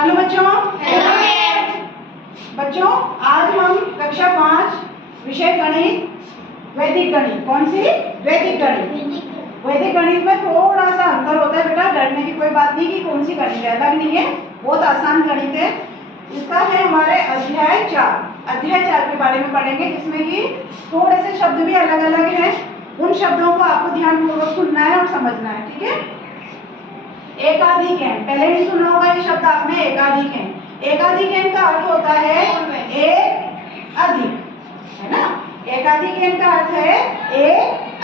Hello बच्चों। Hello ma'am. बच्चों, आज हम कक्षा 5 विषय गणित वैदिक गणित, कौन सी? वैदिक गणित। वैदिक गणित में थोड़ा सा अंतर होता है बेटा, डरने की कोई बात नहीं कि कौन सी गणित है, अलग नहीं है, बहुत आसान गणित है। इसका है हमारे अध्याय 4 के बारे में पढ़ेंगे, जिसमें कि थोड़े से शब्द भी अलग अलग हैं। उन शब्दों को आपको ध्यानपूर्वक सुनना है और समझना है, ठीक है? एकाधिक एन, पहले भी सुना होगा ये शब्द आपने, एकाधिक एन। एकाधिक एन का अर्थ होता है एक अधिक, है ना? एकाधिक एन का अर्थ है एक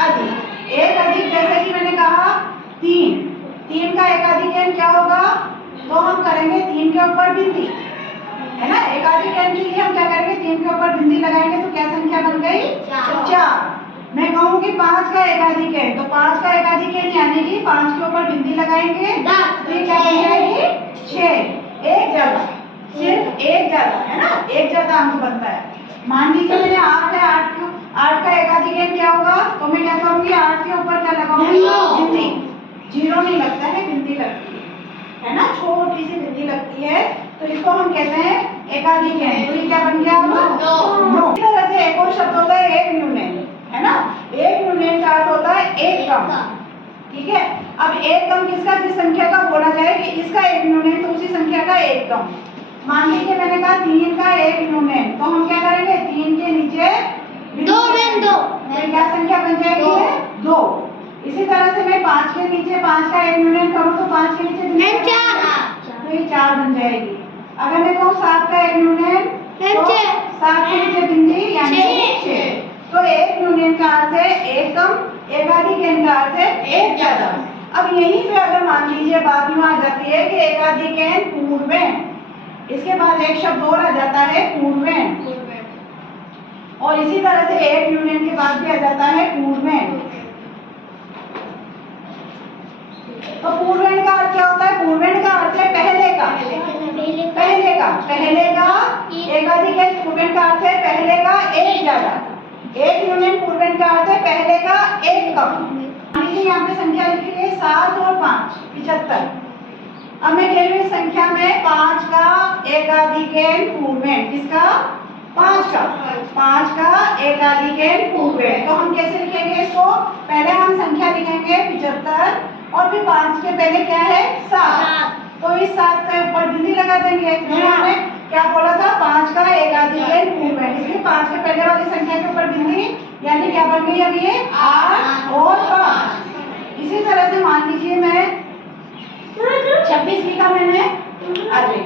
अधिक। एक अधिक जैसे कि मैंने कहा 3 का एकाधिक एन क्या होगा? तो हम करेंगे 3 के ऊपर बिंदी, है ना? एकाधिक एन के लिए हम क्या करेंगे? 3 के ऊपर बिंदी लगाएंगे तो क्या संख्या बन गई? 4। मैं कहूँ कि 5 का एकाधिक है, तो 5 का एकाधिक है यानी कि 5 के ऊपर बिंदी लगाएंगे तो ये क्या बन जाएगी? 6। एक ज्यादा, सिर्फ एक ज्यादा, है ना? एक ज्यादा अंक बनता है। मान लीजिए मैंने 8 है, 8 का एकाधिक है क्या होगा? तो मैं क्या करूँगी? 8 के ऊपर क्या लगाऊंगी? बिंदी। जीरो नहीं लगता है, बिंदी लगती है ना? छोटी सी बिंदी लगती है, तो इसको हम कहते हैं एकाधिक है। तो ये क्या बन गया? 9। इस तरह से एक और शब्द होता है एक न्यूनन, है ना? एक न्यूनन का अर्थ होता है एक कम, ठीक है? अब एक कम किसका? जिस संख्या का बोला जाए कि इसका एक न्यूनन, तो उसी संख्या का एक कम। मान लीजिए मैंने कहा 3 का एक न्यूनन, तो हम क्या करेंगे? 3 के नीचे 2 बिन 2, तो क्या संख्या बन जाएगी? 2। इसी तरह से मैं 5 के नीचे 5 का एक न्यूनन करूँ तो 5 के नीचे 4, तो ये 4 बन जाएगी। अगर मैं कहूँ 7 का एक न्यूनन तो 7 के नीचे बिंदी यानी 6। तो एक न्यूनन का अर्थ है एक कम, एकाधिक एन का अर्थ है एक ज्यादा। अब यहीं पे अगर मान लीजिए बात यूं आ जाती है कि एकाधिक एन पूर्वेण, इसके बाद एक शब्द और आ जाता है पूर्वेण, और इसी तरह से एक न्यूनन के बाद भी आ जाता है पूर्वेण। तो पूर्वेण का अर्थ क्या होता है? पूर्वेण का अर्थ है पहले का, पहले का एकाधिक एन पूर्वेण का अर्थ है पहले का एक ज्यादा। एक न्यूनन पूर्वेण का अर्थ है पहले का एक कम। मान लीजिए यहाँ पे संख्या लिखी है 7 और 5 75। अब मैं कह रही हूँ संख्या में 5 का एकाधिक एन पूर्वेण, किसका? 5 का एकाधिक एन पूर्वेण। तो हम कैसे लिखेंगे इसको? पहले हम संख्या लिखेंगे 75 और फिर 5 के पहले क्या है? 7। तो इस 7 के ऊपर बिंदी लगा देंगे। हमने क्या बोला था? 5 का एकाधिक एन पूर्वेण, इसलिए 5 के पहले वाली संख्या के ऊपर बिंदी यानी क्या बन गई? अब ये 8 और 5। इसी तरह से मान लीजिए मैं 26 लिखा मैंने, अरे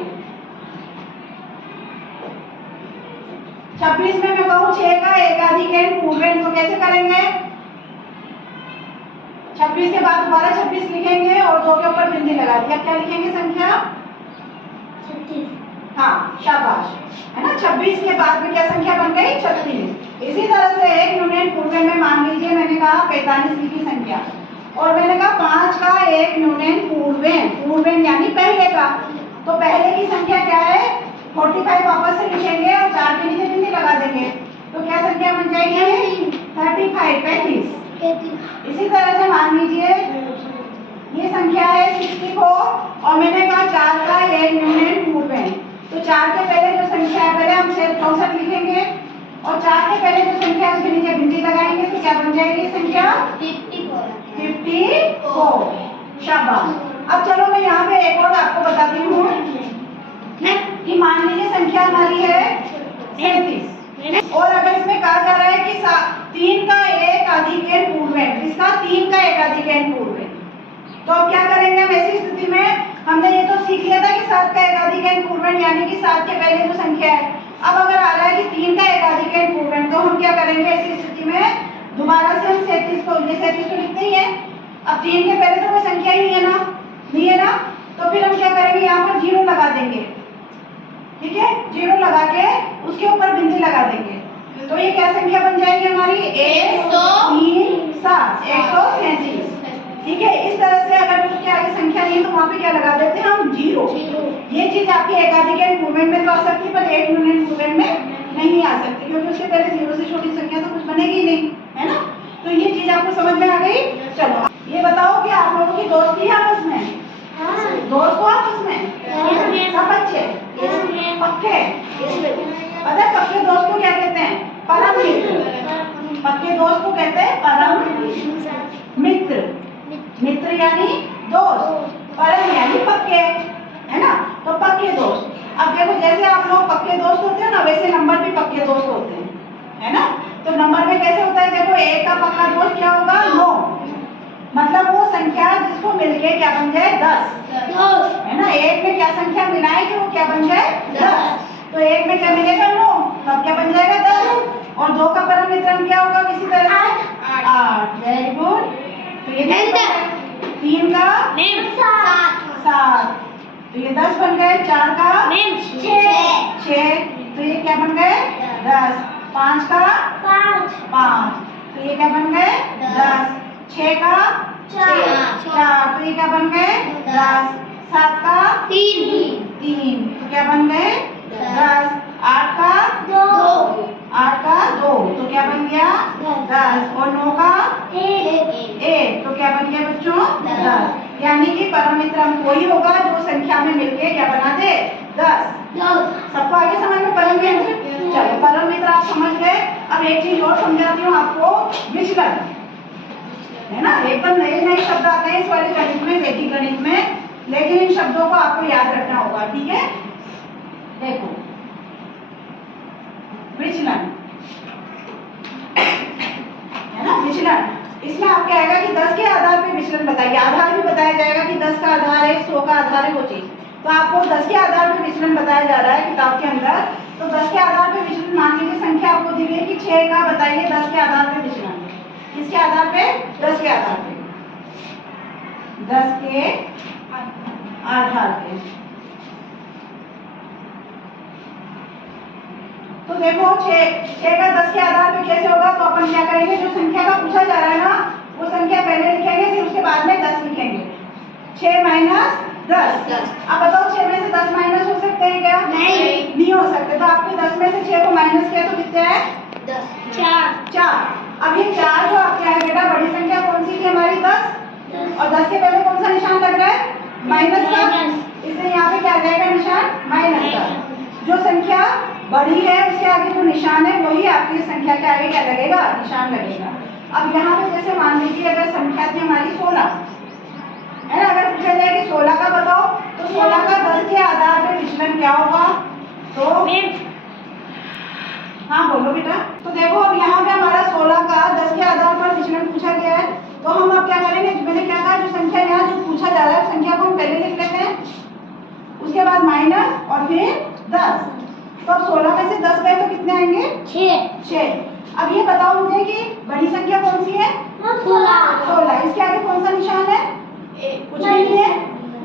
26 में मैं कहूँ 6 का एकाधिक एन पूर्वेण, तो कैसे करेंगे? 26 के बाद दोबारा 26 लिखेंगे और 2 के ऊपर बिंदी लगा दी। अब क्या लिखेंगे संख्या? 36। हाँ, शाबाश, है ना? 26 के बाद में क्या संख्या बन गई? 36। इसी तरह से एक न्यूनन पूर्वेण में मान लीजिए मैंने कहा 45 लिखी संख्या, और मैंने कहा 5 का एक न्यूनन पूर्वेण यानी पहले का, तो पहले की संख्या क्या है? 45 वापस से लिखेंगे और 4 के नीचे बिंदी लगा देंगे, तो क्या संख्या बन जाएगी? 35। इसी तरह से मान लीजिए ये संख्या है 64 और मैंने कहा 4 का एक न्यूनन पूर्वेण, तो 4 के पहले जो संख्या है पहले हम 64 लिखेंगे और 4 के पहले जो संख्या है उसके नीचे बिंदी लगाएंगे, तो क्या बन जाएगी संख्या? 54। शाबाश। अब चलो मैं यहाँ पे एक और आपको बताती हूँ कि मान लीजिए संख्या हमारी है 37 और अगर इसमें कहा जा रहा है कि 3 का एकाधिक एन पूर्वेण, इसका 3 का एकाधिक एन पूर्वेण, तो अब क्या करेंगे हम ऐसी स्थिति में? हमने ये तो सीख लिया था कि 7 का एकाधिक एन पूर्वेण यानी कि 7 के पहले जो संख्या है। अब अगर आ रहा है कि 3 का एकाधिक एन पूर्वेण, तो हम क्या करेंगे ऐसी स्थिति में? दोबारा से हम 37 को, ये 37 तो लिखते ही है, अब 3 के पहले तो कोई संख्या ही नहीं है ना, तो फिर हम क्या करेंगे? यहाँ पर 0 लगा देंगे, ठीक है? 0 लगा के उसके ऊपर बिंदी लगा देंगे, तो ये क्या संख्या बन जाएगी हमारी? 137, ठीक है? इस तरह से अगर उसके आगे संख्या नहीं है तो वहाँ पे क्या लगा देते हैं हम? 0। ये चीज आपकी एकाधिक एन पूर्वेण में तो आ सकती है पर एक न्यूनन पूर्वेण में नहीं आ सकती, क्योंकि उसके पहले 0 से छोटी संख्या तो कुछ बनेगी नहीं, है ना? तो ये चीज आपको समझ में आ गई? चलो ये बताओ कि आप लोगों की दोस्ती है आपस में? दोस्त हो आपस में? सब पता है पक्के दोस्त को क्या कहते हैं? परम मित्र। पक्के दोस्त को कहते हैं परम मित्र। मित्र यानी दोस्त, परम यानी पक्के, है ना? तो पक्के दोस्त। अब देखो जैसे आप लोग पक्के दोस्त होते हैं ना, वैसे नंबर भी पक्के दोस्त होते हैं, है ना? तो नंबर में कैसे होता है? देखो एक का पक्का दोस्त क्या होगा? 9। मतलब वो संख्या जिसको मिलके क्या बन जाए? 10, है ना? एक में क्या संख्या मिलाए कि वो क्या बन जाए? 10। तो एक में क्या मिलेगा? 9, तब क्या बन जाएगा? 10। और 2 का परम मिश्रण क्या होगा? किसी तरह से 8। Very good. तो ये 3 का 7, तो ये 10 बन गए। 4 का 6, तो ये क्या बन गए? 10। 5 का 5, तो ये क्या बन गए? 10। 6 का 4, तो ये क्या बन गए? 10। 7 का 3, तो क्या बन गए? 10। 8 का 2, तो क्या बन गया? 10। और 9 का 1, तो क्या बन गया बच्चों? 10। यानी कि परम मित्र वही होगा जो संख्या में मिलके क्या बना दे? 10। सबको आगे समझ में परम मित्र? चलो परम मित्र आप समझ गए। अब एक चीज और समझाती हूँ आपको, विचलन, है ना? एकदम नए नए शब्द आते हैं इस वाले गणित में, वैदिक गणित में, लेकिन इन शब्दों को आपको याद रखना होगा, ठीक है? देखो विचलन, है ना? विचलन, इसमें आपके आएगा कि 10 के आधार पे विचलन बताइए। आधार भी बताया जाएगा कि 10 का आधार है, 100 का आधार है, वो चीज। तो आपको 10 के आधार पे विचलन बताया जा रहा है किताब के अंदर। तो 10 के आधार पे विचलन, मान लीजिए संख्या आपको दी हुई है कि 6 का बताइए 10 के आधार पे विचलन। किसके आधार पे? 10 के आधार पे। 10 के आधार पे। तो देखो 6 का 10 के आधार पे कैसे होगा? तो अपन क्या करेंगे, जो संख्या का पूछा जा रहा है ना, वो संख्या पहले लिखेंगे, फिर उसके बाद में 10 लिखेंगे। 6 माइनस 10। अब बताओ 6 में से 10 माइनस हो सकते हैं क्या? नहीं हो सकते। तो आपने 10 में से 6 को माइनस किया तो कितने है? 4। अब ये 4 जो आपके आए बेटा, बड़ी संख्या कौन सी थी हमारी? 10। और 10 के पहले कौन सा निशान लग रहा है? माइनस का। इसलिए यहाँ पे क्या आ जाएगा निशान? माइनस का। जो संख्या बड़ी है उसके आगे जो निशान है वही आपकी संख्या के आगे क्या लगेगा? निशान लगेगा। अब यहाँ पे जैसे मान लीजिए अगर संख्या थी हमारी 16, है ना? अगर पूछा जाए कि 16 का बताओ, तो 16 का 10 के आधार पे विचलन क्या होगा? तो हाँ बोलो बेटा। तो देखो अब यहाँ पे हमारा 16 का 10 के आधार पर विचलन पूछा गया है। तो हम अब क्या करेंगे? मैंने क्या कहा, जो संख्या यहाँ जो पूछा जा रहा है संख्या को हम पहले लिख लेते हैं, उसके बाद माइनस और फिर 10। तो अब 16 में से 10 गए तो कितने आएंगे? 6। अब ये बताओ मुझे कि बड़ी संख्या कौन सी है? 16। इसके आगे कौन सा निशान है? कुछ भी नहीं है।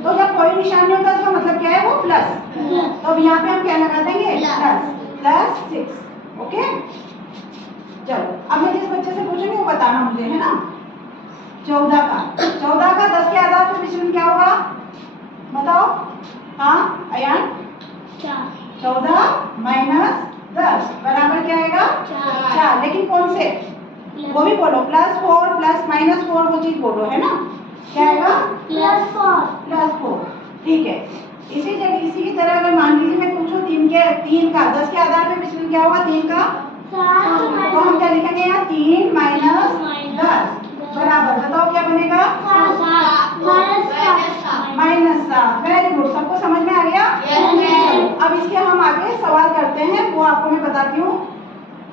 तो जब कोई निशान नहीं होता इसका मतलब क्या है? वो प्लस। तो अब यहाँ पे हम क्या लगा देंगे? प्लस 6। ओके, चलो अब मैं जिस बच्चे से पूछूंगी वो बताना मुझे, है ना? 14 का 10 के आधार पर विचलन क्या होगा? बताओ। हाँ अयान? 14 माइनस 10 बराबर क्या आएगा? 4। लेकिन कौन से? वो भी बोलो। +4 प्लस -4 वो चीज बोलो, है ना? क्या आएगा? +4। ठीक है। इसी की तरह अगर मान लीजिए मैं पूछूं 3 का 10 के आधार पे विचलन क्या होगा? 3 का 7। तो हम क्या लिखेंगे यहाँ? 3 माइनस 10 बराबर, बताओ क्या बनेगा? -7। वेरी गुड, सबको समझ में आ गया? अब इसके हम आगे सवाल करते हैं, वो आपको मैं बताती हूँ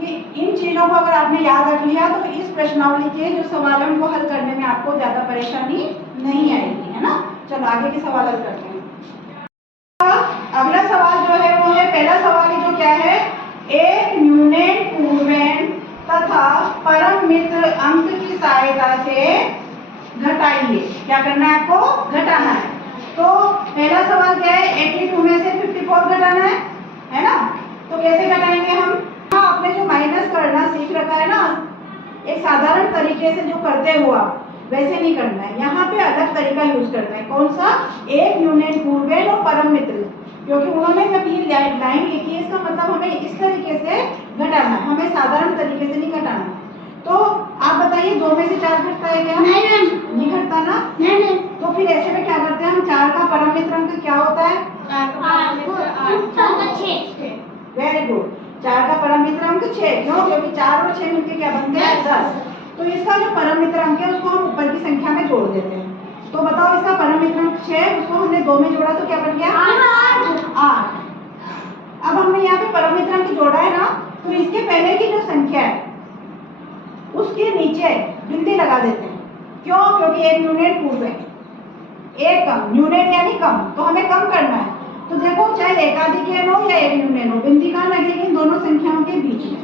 कि इन चीजों को अगर आपने याद रख लिया तो इस प्रश्नावली के जो सवाल है उनको हल करने में आपको ज्यादा परेशानी नहीं आएगी, है ना? चलो आगे के सवाल हल करते हैं। अगला सवाल जो है वो है, पहला सवाल है जो क्या है? एक न्यूनन पूर्णांक तथा परम मित्र अंक की सहायता से घटाइए। क्या करना है आपको? घटाना है। तो पहला सवाल क्या है? 82 में से 54 घटाना है ना? तो कैसे घटाएंगे हम? हाँ, आपने जो माइनस करना सीख रखा है ना, एक साधारण तरीके से जो करते हो आप, वैसे नहीं करना है। यहाँ पे अलग तरीका यूज करना है। कौन सा? एक न्यूनन पूर्णांक और परम मित्र, क्योंकि उन्होंने जब ये लाइन लिखी है इसका मतलब हमें इस तरीके से घटाना है, हमें साधारण तरीके से नहीं घटाना। तो आप बताइए 2 में से 4 घटता है क्या? नहीं घटता ना? तो फिर ऐसे में क्या करते हैं हम? 4 का परम मित्र अंक क्या होता है? Very good. 4 का परम मित्र अंक 6, क्यों? क्योंकि 4 और 6 मिलकर क्या बनते हैं? 10। तो इसका जो परम मित्र अंक है उसको हम ऊपर की संख्या में जोड़ देते हैं। तो बताओ, इसका परम मित्र अंक 6, उसको हमने 2 में जोड़ा तो क्या बन गया? 8। अब हमने यहाँ पे परम मित्र अंक जोड़ा है ना, तो इसके पहले की जो संख्या है उसके नीचे बिंदी लगा देते हैं। क्यों? क्योंकि एक यूनिट पूर्व है, एक कम, यूनिट यानी कम, तो हमें कम करना है। तो देखो, चाहे एकाधिक हो या एक यूनिट हो, बिंदी कहाँ लगेगी? इन दोनों संख्याओं के बीच में।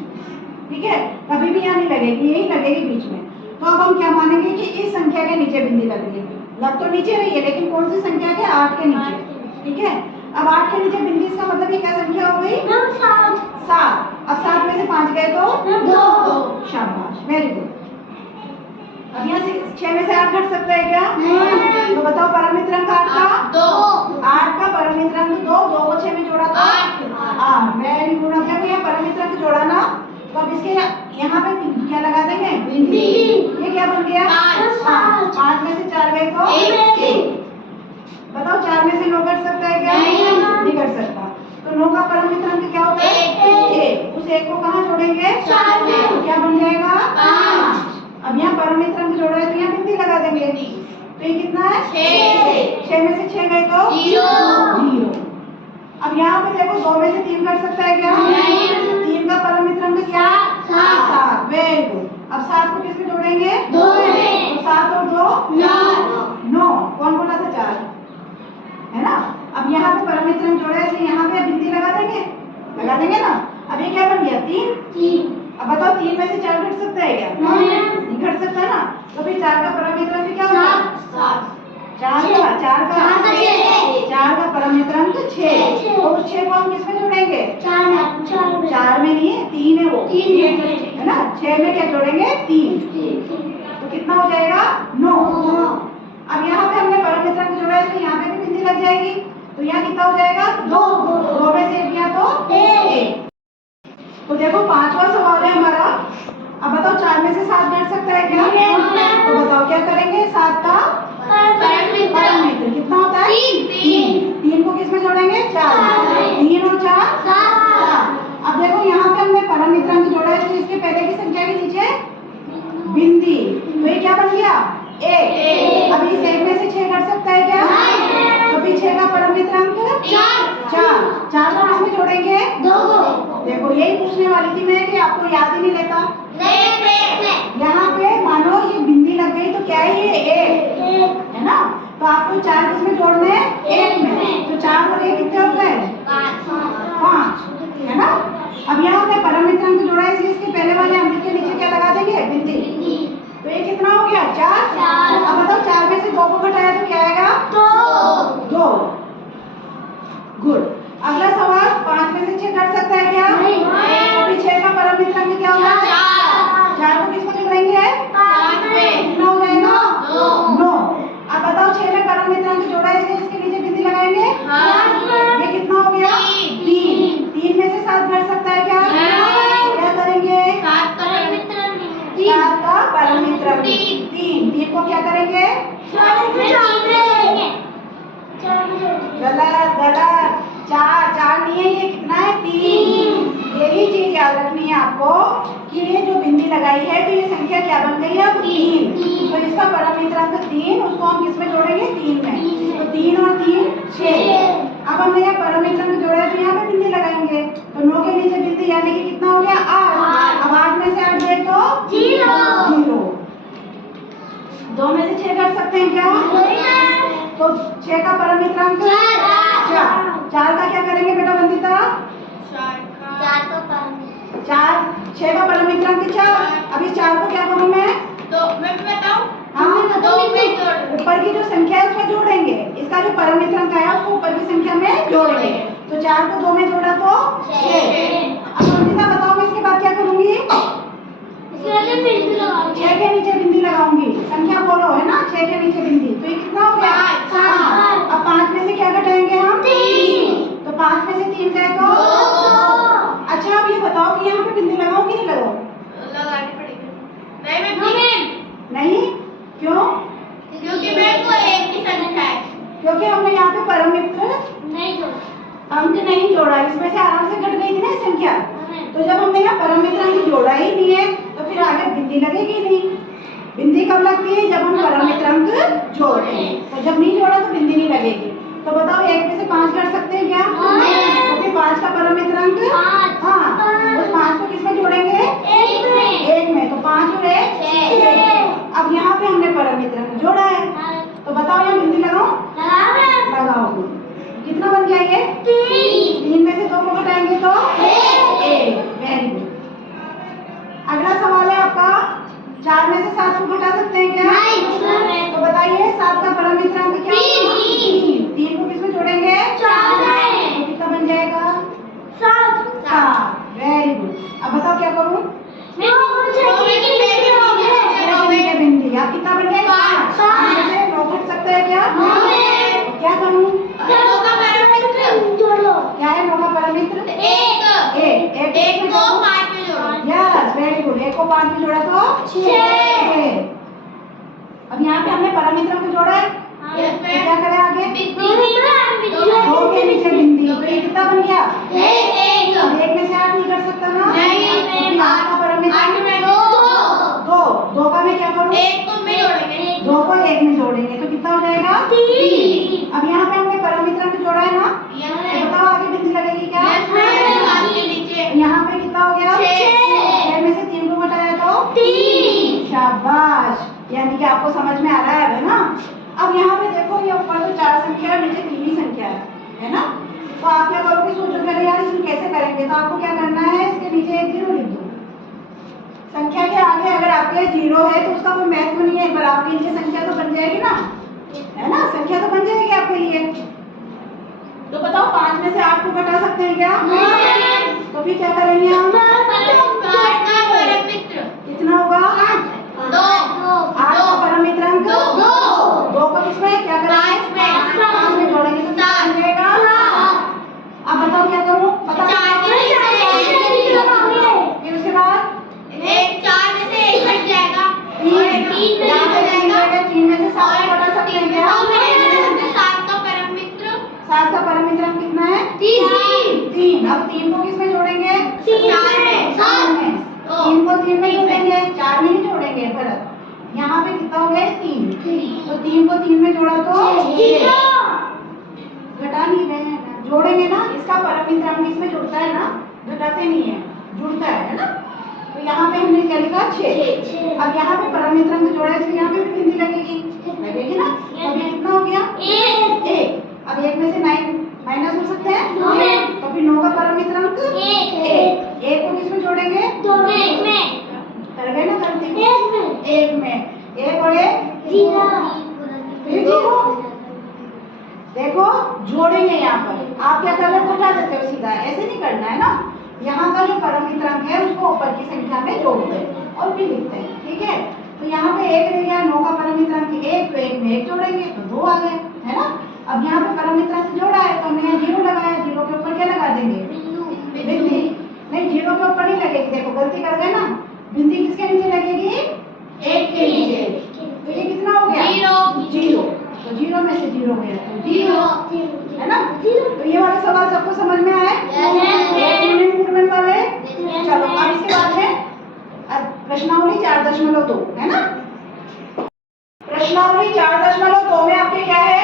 ठीक है, कभी भी यहाँ नहीं लगेगी, यही लगेगी बीच में। तो अब हम क्या मानेंगे कि इस संख्या के नीचे बिंदी लग रही है। लग तो नीचे रही है, लेकिन कौन सी संख्या के? 8 के नीचे। ठीक है, अब 8 के नीचे बिंदी, इसका मतलब ये क्या संख्या हो गई? 7। अब 7 में से 5 गए तो 2। शाबाश, वेरी गुड। अब यहाँ से 6 में से 8 घट सकता है क्या? तो बताओ, परम मित्र अंक 8 का 8 का परम मित्र अंक 2, 2 को 6 में जोड़ा तो 8। Very good. अब देखो, यहाँ परम मित्र अंक जोड़ा ना, तो अब इसके यहाँ पे क्या लगा देंगे? बिंदी। ये क्या बन गया? 5 में से 4 गए तो 1। बताओ, 4 में से 9 घट सकता है क्या? नहीं घट सकता। तो 9 का परम मित्र अंक क्या होता है? 1। उस 1 को कहाँ जोड़ेंगे? 4 में। तो क्या बन जाएगा? 5। अब यहाँ परम मित्र अंक जोड़ा है तो यहाँ बिंदी लगा देंगे। तो ये कितना है? 6 में से 6 गए तो 0। अब यहाँ पे देखो, 2 में से 3 घट सकता है क्या? 3 का परम मित्र अंक क्या? 7। Very good. अब 7 को किसमें जोड़ेंगे? 2 में। तो 7 और 2 9। कौन बोला था? 4 है ना। अब यहाँ पे परम मित्र अंक जोड़ा है, इसलिए यहाँ पे बिंदी लगा देंगे ना। अब ये क्या बन गया? 3। अब बताओ, 3 में से 4 घट सकता है क्या? नहीं घट सकता ना। तो फिर 4 का परम मित्र अंक क्या होगा? 7। 4 का परम मित्र अंक 6। तो उस 6 को हम किसमें जोड़ेंगे? 4 में नहीं है, 3 है वो, है ना। 6 में क्या जोड़ेंगे? 3। तो कितना हो जाएगा? 9। अब यहाँ पे हमने परम मित्र अंक जोड़ा है, इसलिए यहाँ पे भी बिंदी लग जाएगी। तो यहाँ कितना हो जाएगा? 2 में से 1 गया तो 1। तो देखो, 5वां सवाल है हमारा। अब बताओ, 4 में से 7 घट सकता है क्या? तो बताओ क्या करेंगे? 7 का परम मित्र कितना होता है? 3 को किसमें जोड़ेंगे? 4 में। 3 और 4 7। अब देखो, यहाँ पे हमने परम मित्र अंक जोड़ा है, तो इसके पहले की संख्या के नीचे बिंदी। तो ये क्या बन गया? 1। अब इस 1 में से 6 घट सकता है क्या? तो फिर 6 का परम मित्र अंक 4 को किसमें जोड़ेंगे? 2। देखो, यही पूछने वाली थी मैं कि आपको याद ही नहीं रहता। यहाँ पे मानो ये बिंदी लग गई तो क्या है? ये 1 है ना। तो आपको 4 किसमें जोड़ने हैं? 1 में। तो 4 और 1 कितने हो गए? 5 है ना। अब यहाँ पे परम मित्र अंक जोड़ा है, इसलिए इसके पहले वाले अंक के नीचे क्या लगा देंगे? बिंदी। तो ये कितना हो गया? 4। अब बताओ, 4 में से 2 को घटाया तो क्या आएगा? 2। गुड। अगला सवाल, 5 में से 6 घट सकता है क्या? तो फिर 6 का परम मित्र अंक क्या होगा? 4 को किसमें जोड़ेंगे? 5 में। कितना हो जाएगा? 9। अब बताओ, 6 में परम मित्र अंक जोड़ा है, इसलिए इसके नीचे बिंदी लगाएंगे। ये कितना हो गया? 3 में से 7 घट सकता है क्या? क्या करेंगे? 7 का परम मित्र अंक 3 को क्या करेंगे? गलत। 4 नहीं है, ये कितना है? 3। यही चीज याद रखनी है आपको कि ये जो बिंदी लगाई है तो ये संख्या क्या बन गई है? अब 3। तो इसका परम मित्र अंक 3, उसको हम किसमें जोड़ेंगे? 3 में। तो 3 और 3 6। अब हमने यहाँ परम मित्र अंक जोड़ा है तो यहाँ पे बिंदी लगाएंगे। तो 9 के नीचे बिंदी, यानी कि कितना हो गया? 8। अब 8 में से 8 गए तो 0। 2 में से 6 घट सकते हैं क्या? तो 6 का परम मित्र अंक 4 का क्या करेंगे बेटा वंदिता? 6 का परम मित्र अंक 4। अब इस 4 को क्या करूँ मैं? तो मैं बताऊं? हाँ, 2 में जोड़। ऊपर की जो संख्या है उसमें जोड़ेंगे। इसका जो परम मित्र अंक आया उसको ऊपर की संख्या में जोड़ेंगे। तो 4 को 2 में जोड़ा तो 6। अब वंदिता बताओ, मैं इसके बाद क्या करूंगी? 6 के नीचे बिंदी लगाऊंगी। संख्या बोलो, है ना। 6 के नीचे बिंदी, तो ये कितना हो गया? 5। अब 5 में से क्या घटाएंगे हम? 3। तो 5 में से 3 गए तो 2। अच्छा, अब ये बताओ कि यहाँ पे बिंदी लगाऊं कि नहीं लगाऊं? लगानी पड़ेगी। नहीं, क्यों? क्योंकि मेरे को एक की संख्या है। क्योंकि हमने यहाँ पे परम मित्र नहीं जोड़ा। अंक नहीं जोड़ा, इसमें से आराम से घट गई थी ना ये संख्या। तो जब हमने यहाँ परम मित्र अंक जोड़ा ही नहीं है तो फिर आगे बिंदी लगेगी नहीं। बिंदी कब लगती है? जब हम परम मित्र अंक जोड़ते हैं। तो जब नहीं जोड़ा तो बिंदी नहीं लगेगी। तो बताओ 1 में से 5 घट सकते हैं क्या? तो फिर 5 का परम मित्र अंक हाँ, उस 5 को किसमें जोड़ेंगे? 1 में। तो 5 और 1 6। अब यहाँ पे हमने परम मित्र अंक जोड़ा है तो बताओ यहाँ बिंदी लगाओ। लगाओ। कितना बन गया ये? 3 में से 2 को घटाएंगे तो 1। Very good. अगला सवाल है आपका, 4 में से 7 को घटा सकते हैं क्या? तो बताइए 7 का परम मित्र अंक क्या होगा? 3 को किसमें जोड़ेंगे? 4 में। तो कितना बन जाएगा? 7। Very good. अब बताओ क्या करूँ? बिंदी। आप कितना बन गया? 5 में से 9 घट सकते हैं क्या? तो क्या करूँ? क्या है 9 का परम मित्र? 1 को 5 में जोड़ो। Yes, very good. 1 को 5 में जोड़ा तो 6। अब यहाँ पे हमने परम मित्र को जोड़ा है। तो क्या करें आगे? 2 के नीचे बिंदी। तो ये कितना बन गया? 1 में से 8 नहीं कर सकता ना? नहीं। 8 का परम मित्र 2 का मैं क्या करूँ? 2 को 1 में जोड़ेंगे तो कितना हो जाएगा? 3। अब यहाँ पे हमने परम मित्र को जोड़ा है ना? तो बताओ आगे बिंदी लगेगी क्या? यहाँ पे कितना हो गया? 6 में से 3 को घटाया तो 3। शाबाश। यानी कि आपको समझ में आ रहा है ना? अब यहाँ पे देखो ये ऊपर तो 4 संख्या है, नीचे 3 ही संख्या है ना? तो आप क्या करोगे? सोचोगे अरे यार इसमें कैसे करेंगे? तो आपको क्या करना है, इसके नीचे एक 0 लिख दो। संख्या के आगे अगर आपके 0 है तो उसका कोई महत्व नहीं है, पर आपके नीचे संख्या तो बन जाएगी ना, है ना? संख्या तो बन जाएगी आपके लिए। तो बताओ 5 में से 8 को घटा सकते हैं क्या? तो फिर क्या करेंगे हम? कितना होगा? 8 का परम मित्र अंक 2 को किसमें क्या करेंगे? 5 में जोड़ेंगे तो कितना बन जाएगा? अब बताओ क्या करूँ? फिर उसके बाद 4 में से 1 घट जाएगा। 3 में से 7 को घटा सकते हैं क्या? 7 का परम मित्र अंक कितना है? 3। अब 3 को किसमें जोड़ेंगे? 4 में। 3 को 3 में जोड़ेंगे, 4 में नहीं जोड़ेंगे। गलत। यहाँ पे कितना हो गया? 3। तो 3 को 3 में जोड़ा तो 6। घटा नहीं रहे हैं, जोड़ेंगे ना। इसका परम मित्र अंक इसमें जुड़ता है ना, घटाते नहीं है, जुड़ता है ना? तो यहाँ पे हमने क्या लिखा? 6। अब यहाँ पे परम मित्र अंक जोड़ा है इसलिए यहाँ पे भी बिंदी लगेगी ना? अब ये कितना हो गया? 1। अब 1 में से 9 माइनस हो सकते हैं? तो फिर 9 का परम मित्र अंक 1 को किसमें जोड़ेंगे? 1 में। कर गए ना गलती? 1 में। 1 और 1 0। देखो जोड़ेंगे यहाँ पर। आप क्या कर रहे हो? घटा देते हो सीधा, ऐसे नहीं करना है ना। यहाँ का जो परम मित्र अंक है उसको ऊपर की संख्या में जोड़ते हैं और फिर लिखते हैं, ठीक है? तो यहाँ पे 1 रह गया, 9 का परम मित्र अंक 1, तो 1 में 1 जोड़ेंगे तो 2 आ गए, है ना? अब यहाँ पे परम मित्र अंक जोड़ा है तो हमने यहाँ 0 लगाया। 0 के ऊपर क्या लगा देंगे? बिंदी। नहीं, 0 के ऊपर नहीं लगेगी। देखो गलती कर गए ना। बिंदी किसके नीचे लगेगी? 1 के नीचे। तो ये कितना हो गया? 0। तो 0 में से 0 गया तो 0, है ना? तो ये वाला सवाल सबको समझ में आया? इम्प्रूवमेंट वाले। चलो अब इसके बाद में प्रश्नावली 4.2, है ना? प्रश्नावली 4.2 में आपके क्या है?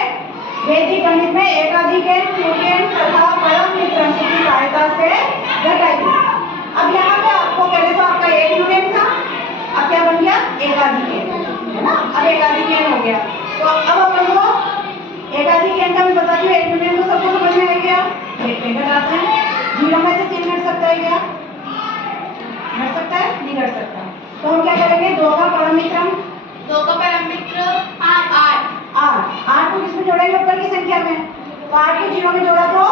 वैदिक गणित में एकाधिक न्यूटन तथा परम मित्र अंक की सहायता से घटाइए। अब यहाँ पे आपको पहले तो आपका 1 न्यूटन था, अब क्या बन गया? एकाधिक, है ना? अब एकाधिक हो गया। तो अब अपन को एकाधिक का मैं बता दूं, 1 न्यूटन तो सबको समझ में आ गया। एक पे घटाते हैं। 0 में से 3 घट सकता है क्या? घट सकता है? नहीं घट सकता। तो हम क्या करेंगे? 2 का परम मित्र अंक 8 को किसमें जोड़ेंगे? ऊपर की संख्या में। तो 8 को 0 में जोड़ा तो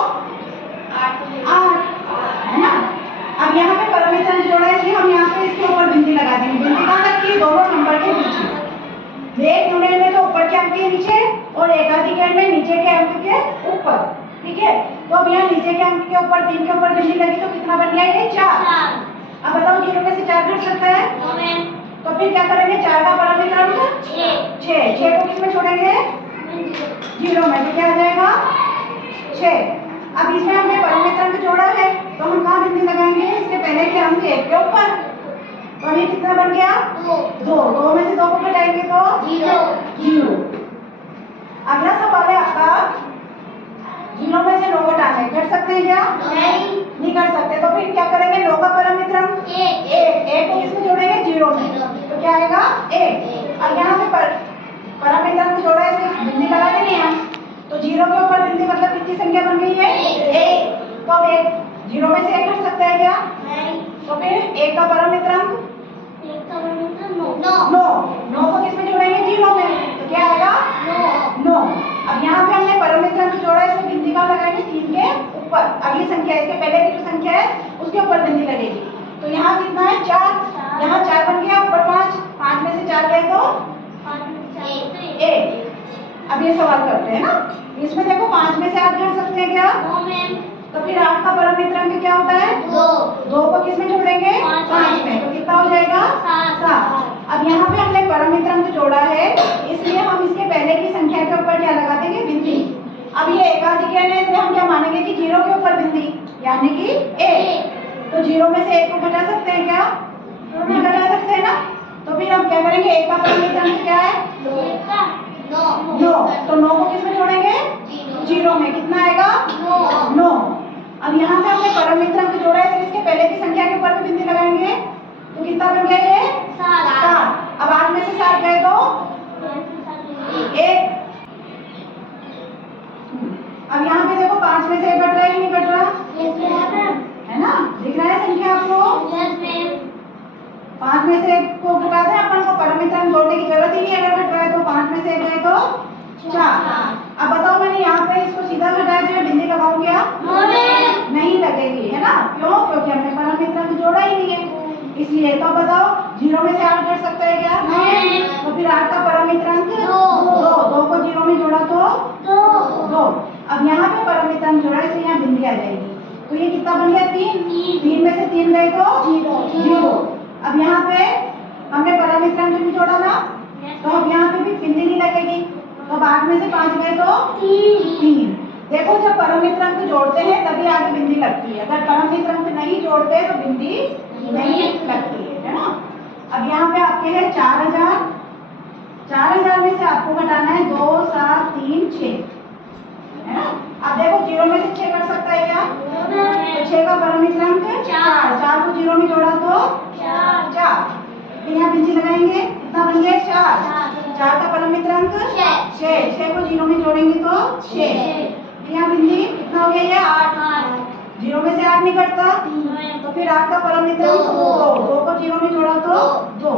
8, है ना? अब यहाँ पे परम मित्र अंक जोड़ा है इसलिए हम यहाँ पे इसके ऊपर बिंदी लगा देंगे। बिंदी कहाँ लगती है? दोनों नंबर के बीच। एक यूनिट में तो ऊपर के अंक के नीचे और एकाधिक में नीचे के अंक के ऊपर, ठीक है? तो अब यहाँ नीचे के अंक के ऊपर 3 के ऊपर बिंदी लगी तो कितना बन गया? ये 4। अब बताओ 0 में से 4 घट सकता है? तो फिर क्या करेंगे? 4 का परम मित्र अंक 6 को किसमें छोड़ेंगे? 0 में। तो क्या आ जाएगा? 6। अब इसमें हमने परम मित्र अंक बिंदी 1 के ऊपर, तो अभी कितना बन गया 2, 2 में से 2 को घटाएंगे तो 0। अगला सवाल है आपका 0 में से 9 घटाना है, घट सकते हैं क्या? नहीं कर सकते, तो फिर क्या करेंगे? 9 का परम मित्रंक 1 को किसमें जोड़ेंगे? 0 में, तो क्या आएगा 1। अब यहाँ पे परम मित्रंक जोड़ा है, इसमें बिंदी लगा देंगे हम, तो 0 के ऊपर बिंदी मतलब कितनी संख्या बन गई है? 1। तो अब 1 0 में से 1 घट सकता है क्या? तो फिर 1 का परम मित्रंक 9 को किसमें जोड़ेंगे? 0 में, तो क्या आएगा 9। अब यहाँ पे हमने परम मित्रंक जोड़ा है, इसमें बिंदी का लगाएंगे 3 के ऊपर, अगली संख्या इसके पहले की जो संख्या है उसके ऊपर बिंदी लगेगी, तो यहाँ कितना है 4, यहाँ 4 बन गया, ऊपर 5, 5 में से 4 गए तो 1। अब ये सवाल करते हैं ना, इसमें देखो 5 में से 8 घट सकते हैं क्या? तो फिर 8 का परम मित्रंक क्या होता है? 2 को किसमें जोड़ेंगे? 5 में, तो कितना हो जाएगा 7। अब यहाँ पे हमने परम मित्रंक जोड़ा है, इसलिए हम इसके पहले की संख्या के ऊपर क्या लगा देंगे? बिंदी। अब ये एकाधिक है, इसलिए हम क्या मानेंगे कि 0 के ऊपर बिंदी, यानी कि 1। तो 0 में से 1 को घटा सकते हैं क्या? नहीं घटा सकते हैं ना, तो फिर हम क्या करेंगे? 1 का परम मित्रंक क्या है? 9, तो 9 को किसमें जोड़ेंगे? 0 में, कितना आएगा 9। अब यहाँ पे हमने परम मित्रंक जोड़ा है, इसलिए इसके पहले की संख्या के ऊपर भी बिंदी लगाएंगे, तो कितना बन गया ये 7। अब 8 में से 7 गए तो 1। अब यहाँ पे देखो 5 में से 1 घट रहा है कि नहीं घट रहा? है ना, दिख रहा है संख्या आपको? 5 में से 1 को घटा दें, अपन को परम मित्रंक जोड़ने की जरूरत ही नहीं है, अगर घट रहा है तो 5 में से 1 गए तो 4। अब बताओ, मैंने यहाँ पे इसको सीधा घटाया तो मैं बिंदी लगाऊं क्या? नहीं लगेगी, है ना, क्यों? क्योंकि हमने परम मित्रंक जोड़ा ही नहीं है, इसलिए। तो बताओ 0 में से 8 घट सकता है क्या? तो फिर 8 का परम मित्रंक 2 को 0 में जोड़ा तो 2। अब यहाँ पे परम मित्रंक जोड़ा, इसलिए यहाँ बिंदी आ जाएगी, तो ये कितना बन गया 3 में से 3 गए तो 0। अब यहाँ पे हमने परम मित्रंक भी जोड़ा ना, तो अब यहाँ पे भी बिंदी नहीं लगेगी, तो अब 8 में से 5 गए तो 3। देखो, जब परम मित्रंक जोड़ते हैं तभी आगे बिंदी लगती है, अगर परम मित्रंक नहीं जोड़ते तो बिंदी नहीं लगती है ना। अब यहाँ पे आपके है 4000, 4000 में से आपको घटाना है 2, 7, 3, 6, है ना। अब देखो 0 में से 6 कट सकता है क्या? तो 6 का परम मित्रंक 4, 4 को 0 में जोड़ा तो 4, फिर यहाँ बिंदी लगाएंगे, कितना बन गया 4। 4 का परम मित्रंक 6, 6 को 0 में जोड़ेंगे तो 6, यहाँ बिंदी कितना हो गया ये 8। 0 में से 8 नहीं कटता, तो फिर 8 का परम मित्रंक 2 को 0 में जोड़ा तो 2,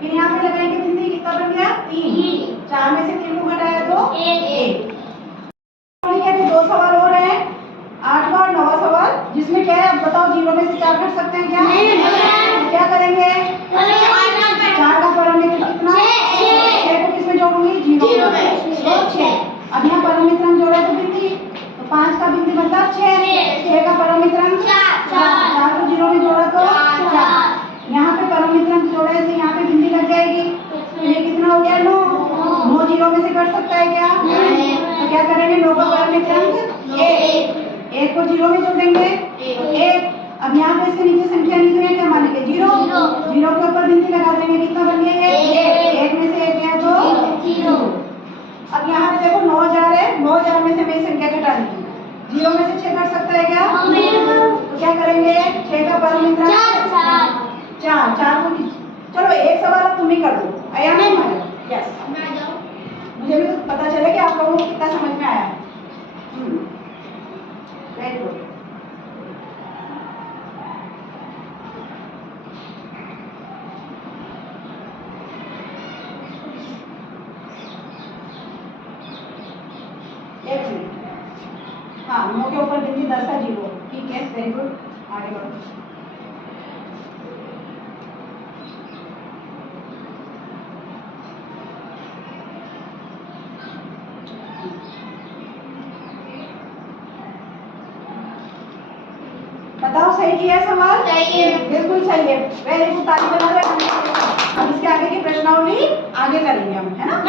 फिर यहाँ पे लगाएंगे बिंदी, कितना बन गया 3। 4 में से 3 को घटाया तो 1। अभी 2 सवाल हो रहे हैं, 8वां और 9वां सवाल, जिसमें क्या है? अब बताओ 0 में से 4 घट सकते हैं क्या? तो क्या करेंगे? 4 का परम मित्रंक कितना? 6 को किसमें जोड़ूंगी? 0 में, तो 6। अब यहाँ परम मित्रंक जोड़ा तो बिंदी, तो 5 का बिंदी मतलब 6 का परम मित्रंक 4 को 0 में जोड़ा तो 4। यहाँ पे परम मित्रंक जोड़ा है, यहाँ पे बिंदी लग जाएगी, तो ये कितना हो गया 9। 9 0 में से घट सकता है क्या? तो क्या करेंगे? 9 का परम मित्रंक 1 को 0 में जोड़ेंगे तो 1। अब यहाँ पे इसके नीचे संख्या नहीं, तो ये क्या मानेंगे? 0 के ऊपर बिंदी लगा देंगे, कितना बन गया ये 1 में से 1 गया तो 0। अब यहाँ पे देखो 9000 है, 9000 में से मेरी संख्या घटा दी, 0 में से 6 घट सकता है क्या? तो क्या करेंगे? 6 का परम मित्रंक 4 को, चलो एक सवाल अब तुम ही कर दो, आया नहीं हमारे? यस, मुझे भी तो पता चले कि आप लोगों को कितना समझ में आया। Very good. एक मिनट, हाँ 9 के ऊपर बिंदी 10 का 0, ठीक है, वेरी गुड, आगे बढ़ो। बताओ सही किया है सवाल? सही है। बिल्कुल सही है, वेरी गुड, ताली बजा दो। अब इसके आगे की प्रश्नावली आगे करेंगे हम, है ना।